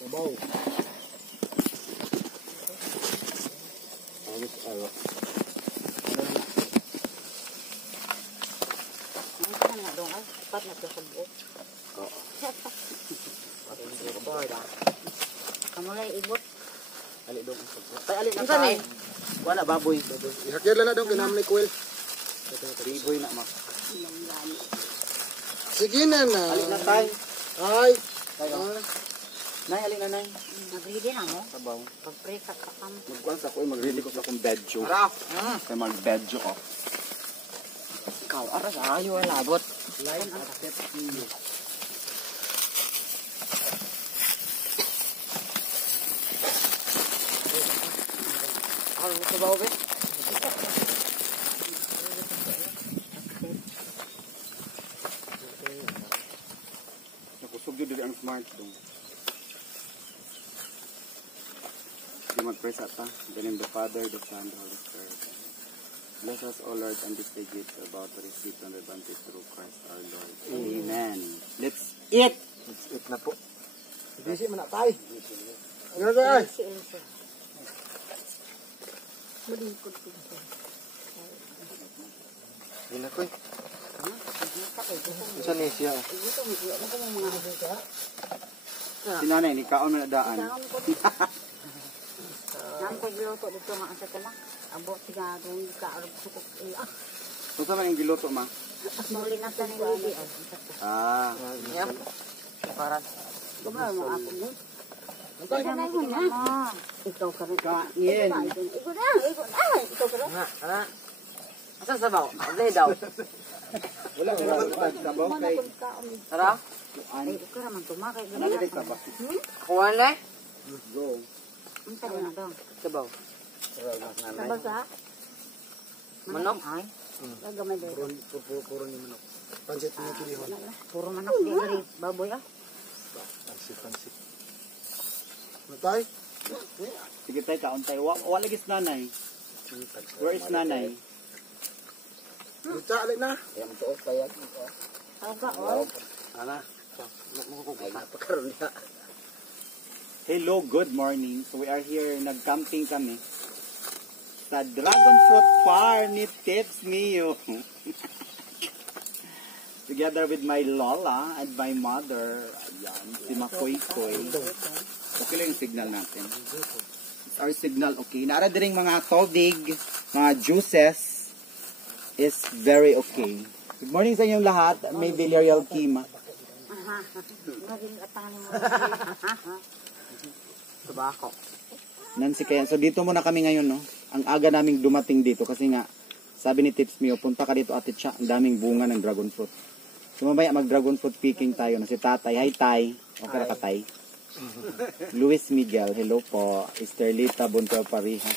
Sabaw. Ayos, ayos. Ang ka nga doon ay, pat na sa buok. Oo. Kamulay ibot. Ali dong. Tay ali na tay. Wala baboy. Ihakir lang na dong kinam ni Kuel. Baboy na mak. Sige na na. Ali na tay. Ay. Tayo. Nay ali na nay. Nag-ready na mo? Sabaw. Pag-pray ka ka kam. Magkuhan sa ko mag-ready ko sa akong bedjo. Ara. Kay mag-bedjo ko. Ikaw, aras ayo ay labot. Live at step. Ang sabaw be. Nakusog yun dili ang smart dong. Di mag-pray sa ta. In the name of the Father, the Son, the Holy Spirit. Bless us, O Lord, and this day gift about to receive and advantage through Christ our Lord. Amen. Let's eat! Let's eat na po. Bisi man na tay. Ano tay? Si Elsa. Malingkod ko. Hindi na ko eh. Gusto Isa ni siya. mo siya. Ano mo mga hasuka? Si nanay, ni kaon man na daan. Saan ko? Nang ko giluto dito nga sa kana. Abo sigado yung kaarap sukok. Kung saan man yung giluto, ma? Muli na sa nilidi. Ah. Yan. Para Kumara mo ako mo. Tay. Ikaw ka rin. Kain. Ikaw na. Ikaw ka rin. ana. Asa sabaw? Abday daw. Wala ka lang. Sabaw kay... Tara. Ay, ikaw naman tumakay. Ano ka rin sabaw? Kuha na. Go. Ang tayo na daw. Sabaw. Sabag ka? Manok. Ay. Gagamay daw. Puro ni manok. Pansit ni kilihon. Puro manok di rin. Baboy ah. Pansit. Ano tay? Sige tayo, kaon tayo. Wala gis nanay. Where is nanay? Lucha ali na. Ayan, tuos tayo. Tawag ka, oh. Ana. Napakaroon niya. Hello, good morning. So we are here, nag-camping kami sa Dragon Fruit Farm ni Tips Mio. Together with my lola and my mother. Ayan, si Makoy Koy. Okay lang yung signal natin. It's our signal, okay. Naara din mga tubig, mga juices is very okay. Good morning sa inyong lahat. May Villarreal Kima. Maging atangan mo. Tobacco. Nancy kaya. So dito muna kami ngayon, no? Ang aga naming dumating dito kasi nga, sabi ni Tips Mio, punta ka dito ate Cha, ang daming bunga ng dragon fruit. So mamaya mag-dragon fruit picking tayo na si Tatay. Hi Tay. Okay na ka Tay. Luis Miguel, hello po. Esterlita Buntua Pariha.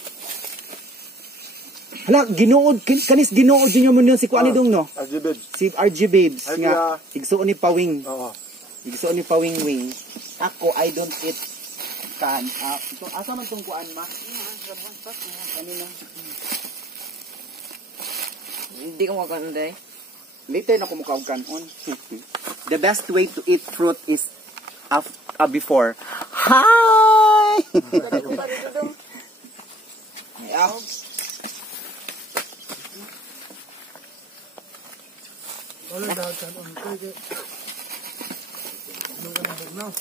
Hala, ginood, kanis ginood din mo niyo si Kuani dong, no? RG Babes. Si RG Babes Ay, nga, igsuon ni Pawing. Oo. Igsuon ni Pawing Wing. Ako, I don't eat kan. So, asa man tong kuan ma? Kanino? Hindi ko makanday. Later na kumukaw kanon. The best way to eat fruit is before. Hi! Yeah. Wala daw kan on kay. Nung kana bugnaw.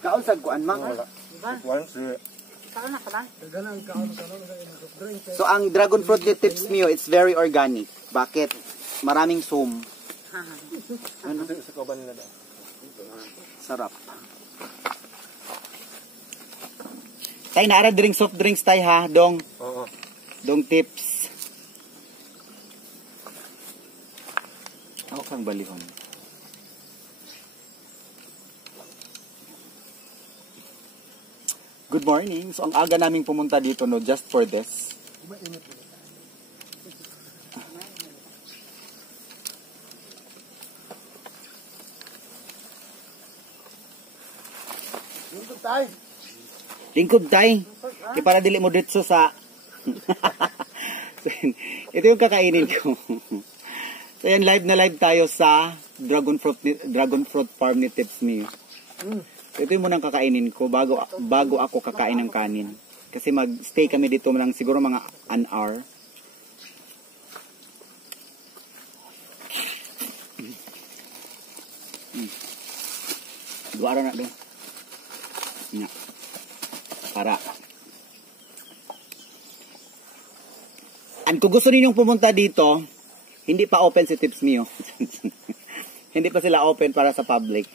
Kaon sa kuan ma? Once. Saan na ka ba? Ganang kaon kanon sa imong drink. So ang dragon fruit ni Tips Mio, it's very organic. Bakit? Maraming sum. Ano sa kauban nila daw? Sarap. Tay, naara drink soft drinks tay ha, dong. Oo. Dong Tips. Ako kang balihon. Good morning. So ang aga naming pumunta dito no, just for this. Mainit. Lingkod tay. Lingkod tay. Di para dili mo ditso sa ito yung kakainin ko. So yan, live na live tayo sa dragon fruit farm ni Tips Mio. So So, ito yung munang kakainin ko bago ako kakain ng kanin. Kasi mag-stay kami dito lang siguro mga an hour. Dua araw na doon. Para. Kung gusto ninyong pumunta dito, hindi pa open si Tips Mio. Hindi pa sila open para sa public.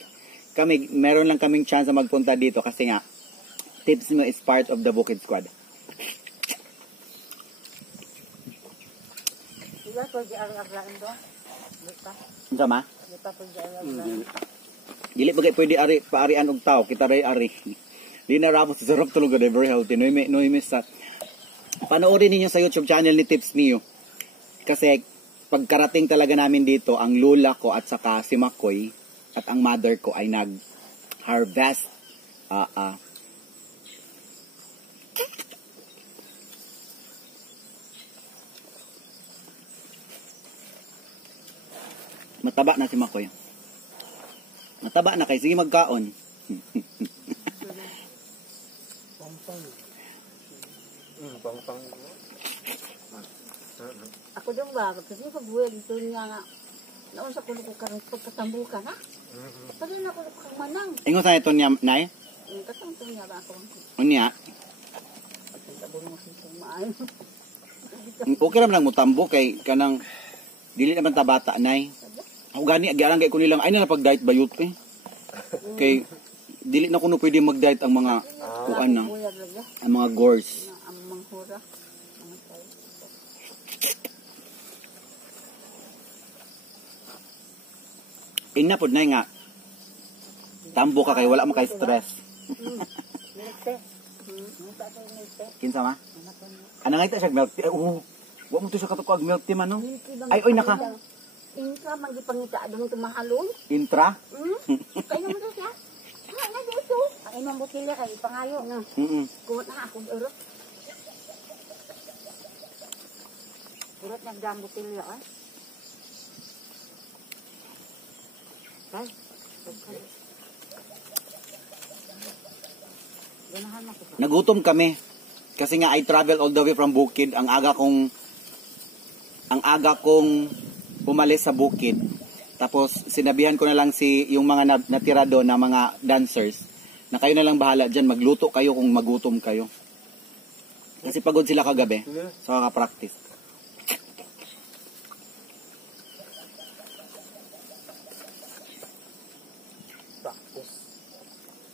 Kami, meron lang kaming chance na magpunta dito kasi nga, Tips Mio is part of the Bukid Squad. Diba ko di ari-arian do? Dita. Ano sama? Dita ko di ari-arian. Dili bagay pwede paarian og tao, kita ari. Di na ramo sa sarap tulog na very healthy. Noime sa panoorin ninyo sa YouTube channel ni Tips Mio. Kasi pagkarating talaga namin dito, ang lola ko at saka si Makoy at ang mother ko ay nag-harvest mataba na si Makoy. Mataba na kay sige magkaon. Pang. Ako daw ba, kasi pag-buhay dito niya nga, naon sa kulo ko karong pagkatambukan, ha? Pagka na kulo ko kang manang. Ingon sa ito niya, Nay? Katang niya ba ako? Unya, Pagkatabong mo sa maayo. okay naman lang mo tambo kay kanang dili naman ta bata, Nay. Ako gani, agiarang kay ko nilang, ay na pag-diet bayot eh. Kay, dili na kuno pwede mag-diet ang mga, kuan na, ang mga gores. Ang manghura. Ina pod na nga, tambo ka kay wala mo kay stress. Milte. Muta ko milte. Kinsa ma? Ana nga ita siya milk tea. Wa mo to siya katukog milk tea man no? Ay, oy naka. Inka, magipangita adong tumahaloy. Intra? Kaya naman to siya. Na dito. Ang imong butilya kay pangayo. Kuwat na ako ero. Kuwat na gam butilya ay. Kay. Ganahan na ko. Nagutom kami. Kasi nga I travel all the way from Bukid. Ang aga kong umalis sa Bukid. Tapos sinabihan ko na lang yung mga natira doon na mga dancers na kayo na lang bahala dyan, magluto kayo kung magutom kayo. Kasi pagod sila kagabi sa kaka-practice.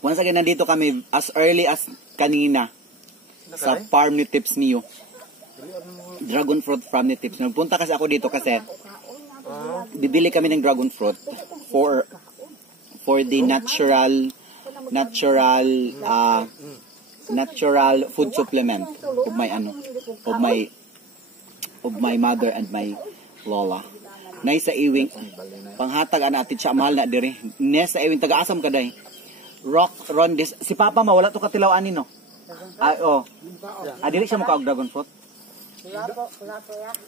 Once again, nandito kami as early as kanina sa farm ni Tips Mio. Dragon fruit farm ni Tips. Nagpunta kasi ako dito kasi bibili kami ng dragon fruit for the natural food supplement of my mother and my lola. Nay sa iwing panghatag ana atit siya mahal na diri. Nes sa iwing taga-asam kaday. Rock Rondis. Si Papa mawala to katilawan ni no. Ay oh. Adili siya mukha og dragon fruit.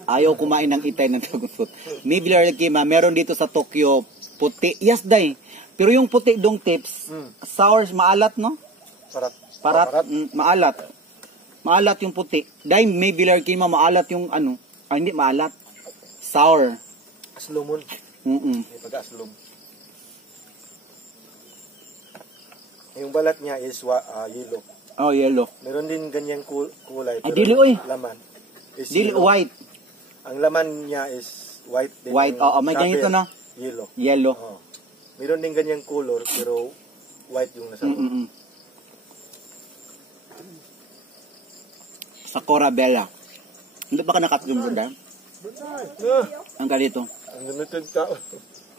Ayaw kumain ng itay ng dragon fruit. Maybe Kima, meron dito sa Tokyo puti. Yes, day. Pero yung puti dong Tips, sour, maalat, no? Parat. Maalat. Maalat yung puti. Day, maybe Kima, maalat yung ano. Ay, hindi maalat. Sour. Aslumon. May pag-aslum. Yung balat niya is yellow. Oh, yellow. Meron din ganyang kulay. Ay, dili, oy. Laman. Dili, white. Ang laman niya is white. Din White, may ganito na. Yellow. Yellow. Oh. Meron din ganyang color, pero white yung nasa loob. Sakura Bella. Hindi ba ka nakatulong doon? Ang ganito. Ang ganitong tao.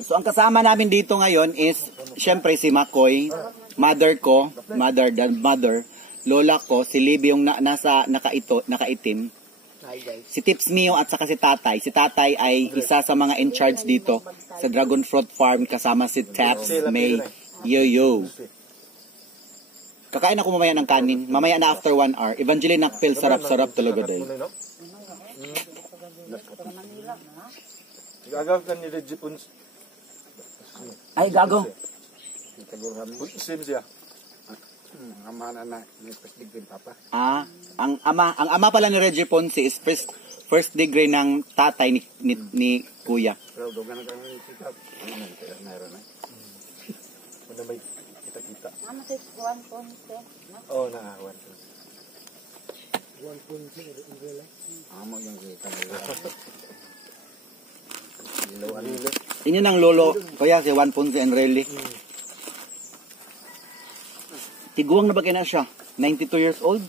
So, ang kasama namin dito ngayon is, syempre, si Makoy, mother ko, mother, lola ko, si Libby yung nakaitim, si Tips Mio at saka si Tatay. Si Tatay ay isa sa mga in charge dito sa Dragon Fruit Farm kasama si Taps, May, Yo-Yo. Kakain ako mamaya ng kanin. Mamaya na after 1 hour. Evangeline Nakpil, sarap-sarap talaga dahil. Gagaw ka nila Jipun. Ay, gago. Sim siya. Amahan anak. May pastigpin papa. Ang ama pala ni Reggie Ponce is first degree ng tatay ni Kuya. Pero doon ka na sikap. Ano na, kaya meron na. Ano may kita-kita. Ano sa 1.10? Oo, nakawan. 1.0 Amo yung kanila. Ilawan nila. Inyo ng lolo, Kuya, si Juan Ponce and Relly. Tiguang na ba kaya na siya? 92 years old?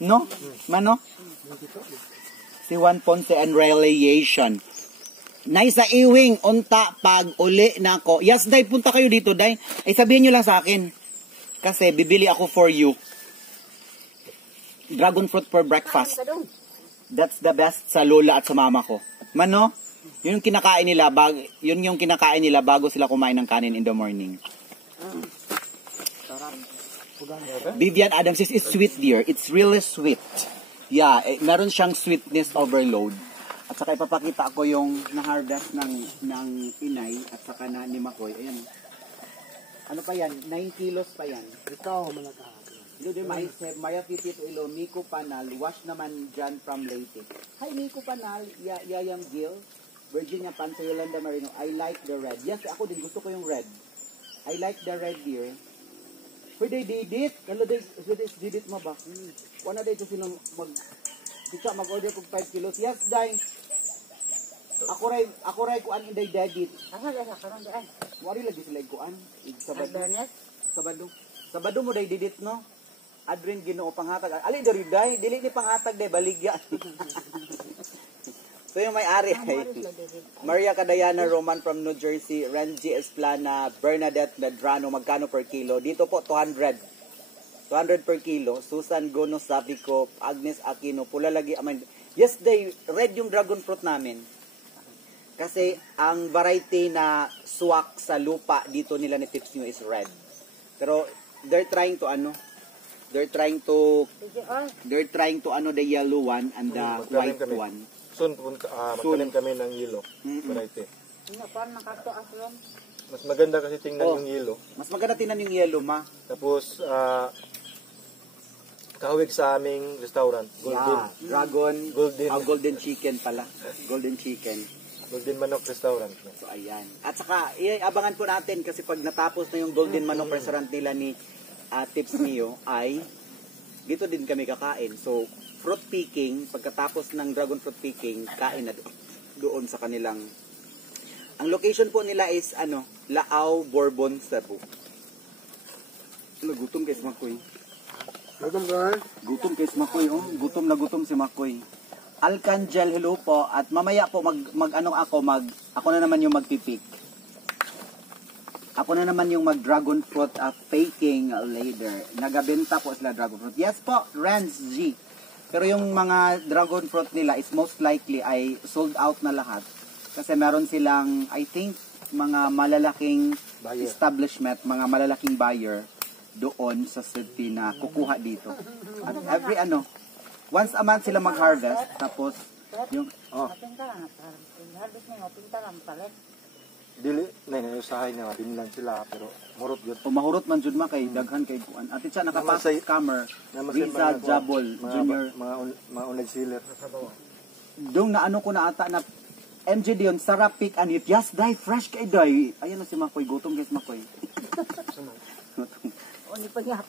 No? Mano? Si Juan Ponce and Relation. Nay sa iwing, unta, pag uli na ako. Yes, Day, punta kayo dito, Day. Ay, sabihin nyo lang sa akin. Kasi, bibili ako for you. Dragon fruit for breakfast. That's the best sa lola at sa mama ko. Mano? Yun yung kinakain nila, yun yung kinakain nila bago sila kumain ng kanin in the morning. Vivian Adams is sweet, dear. It's really sweet. Yeah, meron siyang sweetness overload. At saka ipapakita ko yung na-harvest ng inay at saka na ni Makoy. Ayan. Ano pa yan? 9 kilos pa yan. Ikaw, malaka. Ilo din Maya Titi to Ilo, Miko Panal, wash naman dyan from Leyte. Hi Miko Panal, Yayam Gil, Virginia Pansa, Yolanda Marino, I like the red. Yes, ako din, gusto ko yung red. I like the red dear. Pwede didit. Kalo didit mo ba? Wala dito sino mag-order kong 5 kilos. Yes, day. Ako ray kuan inday didit. Ano lang sa karon dai? Wari lagi sila kuan. Sabado. Albernes? Sabado mo day didit no? Adrin Ginoo panghatag. Ali diri day, dili ni panghatag day baligya. So yung may-ari ay Maria Cadayana Roman from New Jersey, Renji Esplana, Bernadette Medrano, magkano per kilo? Dito po 200. 200 per kilo. Susan Gono Sapico, Agnes Aquino, pula lagi. Yes, day, red yung dragon fruit namin. Kasi ang variety na swak sa lupa dito nila ni Tips Nyo is red. Pero they're trying to the yellow one and the white one. Soon, magtanim kami ng yelo. Variety. Ano pa nakato aslan? Mas maganda kasi tingnan yung yelo. Mas maganda tingnan yung yellow, ma. Tapos, kahawig sa aming restaurant. Golden chicken pala. Golden chicken. Golden Manok Restaurant. So, ayan. At saka, abangan po natin kasi pag natapos na yung Golden Manok Restaurant nila ni Tips Mio, ay dito din kami kakain. So, fruit picking, pagkatapos ng dragon fruit picking, kain na doon sa kanilang. Ang location po nila is, Lao, Bourbon, Cebu. Gutom kay si Makoy. Gutom kay si Makoy, oh. Gutom na gutom si Makoy. Alcangel, hello po. At mamaya po, ako na naman yung magpipik. Ako na naman yung mag-dragon fruit picking later. Nagabenta po sila dragon fruit. Yes po, Renz G. Pero yung mga dragon fruit nila is most likely ay sold out na lahat. Kasi meron silang, I think, mga malalaking establishment, mga malalaking buyer doon sa city na kukuha dito. At every once a month sila mag-harvest. Tapos, yung, Pinta lang. Harvest niyo, pinta lang pala. Dili, usahay na, binilan sila, pero murot yun. mahurot man jud ma kay daghan kay kuan. At siya nakapasok scammer. Visa Jabol Junior. Mga unag sealer. Dong na ko na ata na MJ Dion sarap pick and eat. Yes, dai fresh kay dai. Ayan na si Makoy, gutom guys Makoy.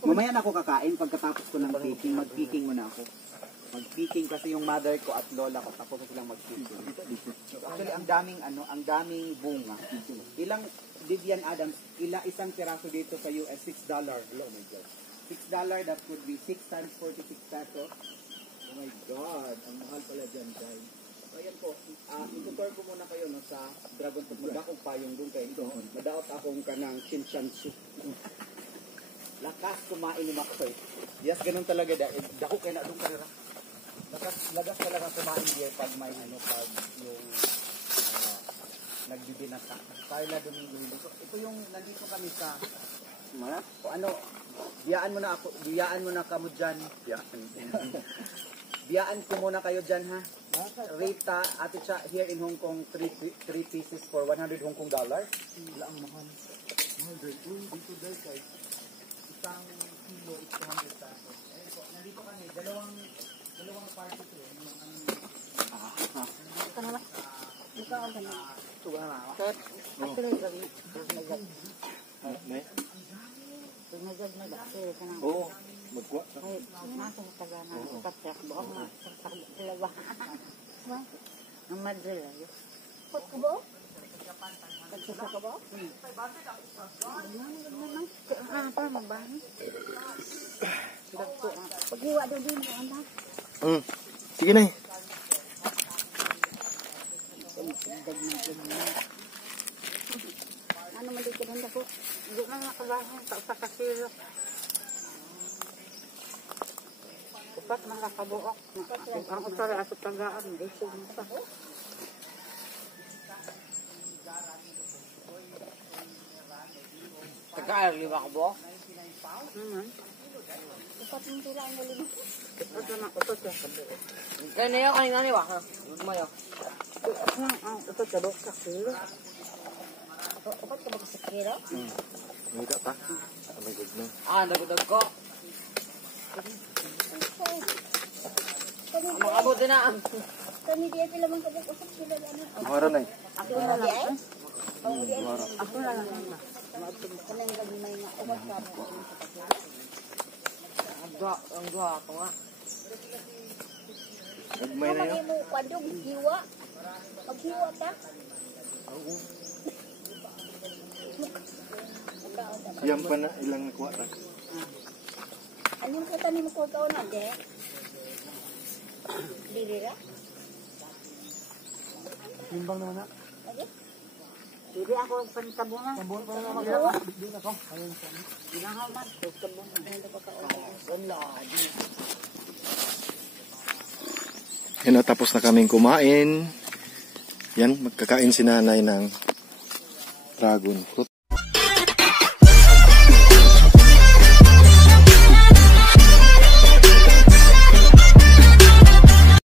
Mamaya na ako kakain pagkatapos ko ng picking. Mag-picking muna ako. Mag-picking kasi yung mother ko at lola ko tapos na silang mag-picking. Actually, ang daming bunga. Ilang Vivian Adams, isang piraso dito sa US, $6. Oh my God. $6, that would be 6 times 46 pesos. Oh my God, ang mahal pala dyan, guys. So, ayan po, itutur ko muna kayo sa dragon fruit. Magdakong payong doon kayo doon. Madaot akong kanang chinchansu. Lakas kumain ni Makoy. Yes, ganun talaga. Dako kayo na doon kanira. Lagas talaga kumain diyan pag may pag yung nagbibinasa. Tayo na doon yung lulo. So, ito yung nandito kami sa biyaan mo na kamo dyan. Biyaan ko muna kayo dyan ha. Rita, ate siya, here in Hong Kong, 3 pieces for 100 Hong Kong dollars. Wala ang mahal. 100. Dito dahil kay isang kilo Kanala. Ikaw ang kanala. Kat. At tinagag na. May? Tinagag na dati. Kanang. Oo. Magkuha. Ay, nasa sa tagana. Tapos buong na. Sila ba? Ang madril. Pot ka ba? Pagsasa ka ba? Apa mabahan? Paghiwa daw din mo anak. Sige na Ano man dito ganda ko? Hindi na nakabahan sa kasiro. Upat man nakabuok. Ang utara at tagaan dito mo pa. Tagal, di ba ka bo? Upat mo sila ang galing. Upat na upat sa kabuok. Kaya na yun, kanina niwa ha? Mayo. Upat ka ba sa kilo? Upat ka ba sa kilo? May ka pa. May good na. Dagdag ko. Makabot din na. Kami dia sila man kabuk usap sila ano. Mara na Ako na lang. Ako na lang. Kanang gabi may nga upat ka mo. Ang dua ako nga. Nagmay na yun. Mo kwado hiwa. Paghiwa ta. Yan pa na ilang nakuha ta. Anong kata ni mo ko kaon na de? Dirira? Timbang naman na. Lagi? Dili ako pantabungan. Tabungan pa naman ako. Dili ako. Ginahaw man. Tabungan. Hindi ko kaon. Yan na, tapos na kaming kumain. Yan, magkakain si nanay ng dragon fruit.